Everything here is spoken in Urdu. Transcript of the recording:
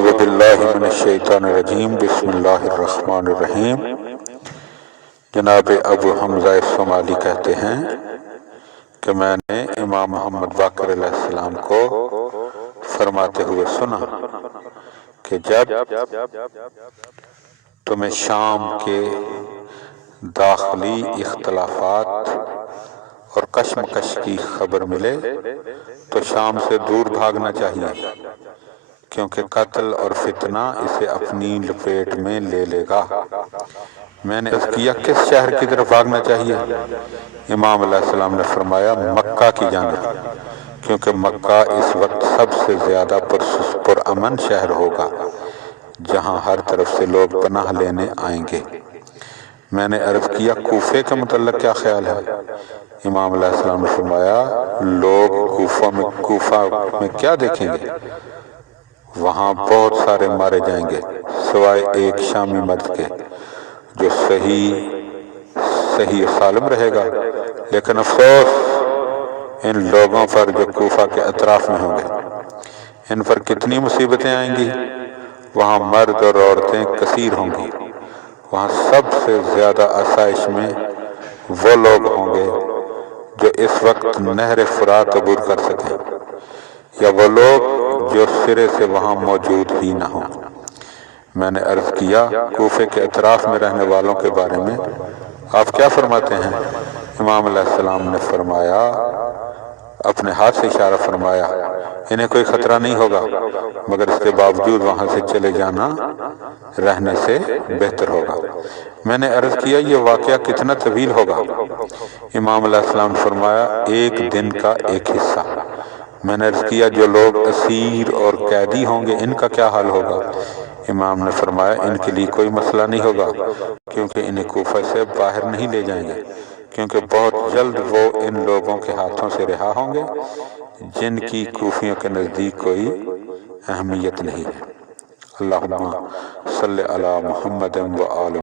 اعوذ باللہ من الشیطان الرجیم بسم اللہ الرحمن الرحیم۔ جناب ابو حمزہ الصومالی کہتے ہیں کہ میں نے امام محمد باقر علیہ السلام کو فرماتے ہوئے سنا کہ جب تمہیں شام کے داخلی اختلافات اور کشمکش کی خبر ملے تو شام سے دور بھاگنا چاہیے، کیونکہ قتل اور فتنہ اسے اپنی لپیٹ میں لے لے گا۔ میں نے عرض کیا کس شہر کی طرف بھاگنا چاہیے؟ امام علیہ السلام نے فرمایا مکہ کی جانب، کیونکہ مکہ اس وقت سب سے زیادہ پرامن شہر ہوگا، جہاں ہر طرف سے لوگ پناہ لینے آئیں گے۔ میں نے عرض کیا کوفے کے متعلق کیا خیال ہے؟ امام علیہ السلام نے فرمایا لوگ کوفہ میں کیا دیکھیں گے؟ وہاں بہت سارے مارے جائیں گے سوائے ایک شامی مرد کے جو صحیح سالم رہے گا، لیکن افسوس ان لوگوں پر جو کوفہ کے اطراف میں ہوں گے، ان پر کتنی مصیبتیں آئیں گی۔ وہاں مرد اور عورتیں کثیر ہوں گی، وہاں سب سے زیادہ آسائش میں وہ لوگ ہوں گے جو اس وقت نہر فرات عبور کر سکیں، یا وہ لوگ جو سرے سے وہاں موجود ہی نہ ہوں۔ میں نے عرض کیا کوفے کے اطراف میں رہنے والوں کے بارے میں آپ کیا فرماتے ہیں؟ امام علیہ السلام نے فرمایا، اپنے ہاتھ سے اشارہ فرمایا، انہیں کوئی خطرہ نہیں ہوگا، مگر اس کے باوجود وہاں سے چلے جانا رہنے سے بہتر ہوگا۔ میں نے عرض کیا یہ واقعہ کتنا طویل ہوگا؟ امام علیہ السلام نے فرمایا ایک دن کا ایک حصہ۔ میں نے عرض کیا جو لوگ اسیر اور قیدی ہوں گے ان کا کیا حال ہوگا؟ امام نے فرمایا ان کے لیے کوئی مسئلہ نہیں ہوگا، کیونکہ انہیں کوفہ سے باہر نہیں لے جائیں گے، کیونکہ بہت جلد وہ ان لوگوں کے ہاتھوں سے رہا ہوں گے جن کی کوفیوں کے نزدیک کوئی اہمیت نہیں ہے۔ اللہم صلی علی محمد و آل